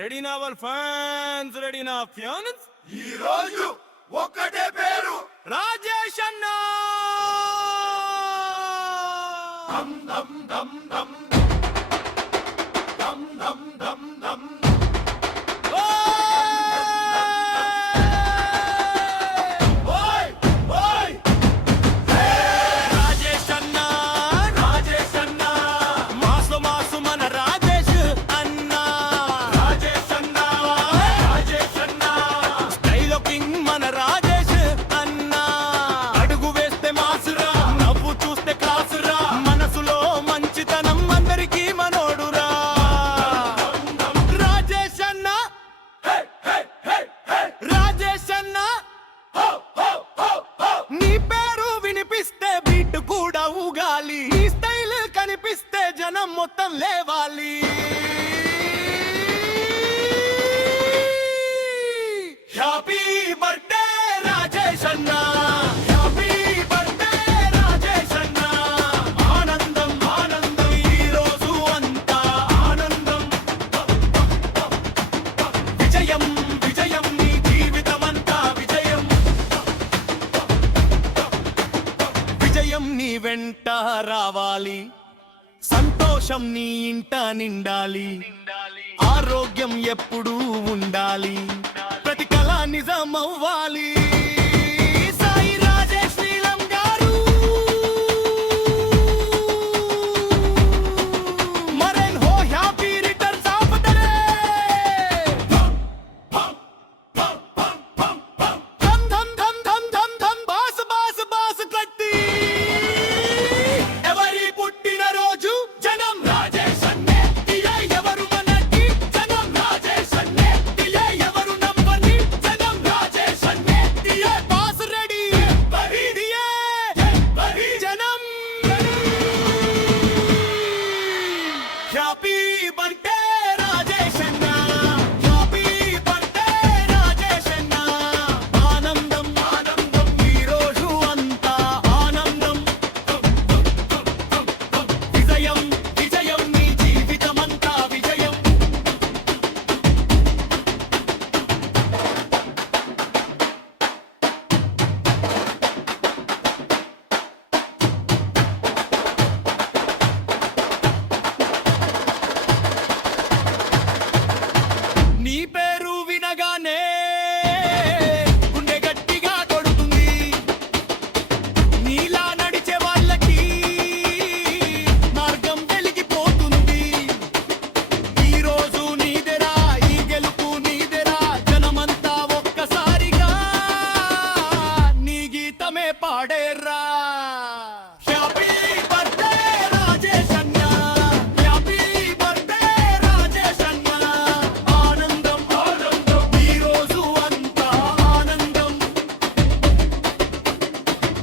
Ready నా వాళ్ళ fans, ready నా ఫ్యాన్స్. ఈ రోజు ఒక్కటే పేరు, రాజేష్ అన్న. దమ్ దమ్ దమ్ దమ్ దమ్ దమ్ దమ్ దమ్. ఓయ్ ఓయ్ రాజేష్ అన్న, రాజేష్ అన్న, మాసు మాసు మన రాజేష్ అన్న. రాజేష్ అన్న, రాజేష్ అన్న, స్టైల్ కింగ్ మన రాజేష్ అన్న. అడుగు వేస్తే మాసురా, నవ్వు చూస్తే క్లాసురా, మనసులో మంచితనం అందరికీ మనోడురా. రాజేష్ అన్న, హే హే హే హే, రాజేష్ అన్న, హో హో హో హో. నీ పేరు వినిపిస్తే బీట్ కూడా ఊగాలి. నీ స్టైల్ కనిపిస్తే జనం మొత్తం లేవాలి. హ్యాపీ బర్త్డే రాజేష్ అన్న, హ్యాపీ బర్త్డే రాజేష్ అన్న. ఆనందం ఆనందం ఈ రోజు అంతా ఆనందం. విజయం విజయం నీ జీవితమంతా విజయం. విజయం నీ వెంట రావాలి, సంతోషం నీ ఇంట నిండాలి. ఆరోగ్యం ఎప్పుడూ ఉండాలి, ప్రతి కళ నిజమవ్వాలి. సాయి రాజేష్ నీలం గారు, మరెన్ హో happy returns of the day. Dum dum dum dum dum dum boss boss boss కత్తి. ఎవరి పుట్టిన రోజు జనం రాజేష్ అన్నే దియే, ఎవరు మనకి జనం రాజేష్ అన్నే దియే, ఎవరు నంబర్ని జనం రాజేష్ అన్నే దియే. బాస్ రెడీ బరి దియే, బరి జనం. Happy birthday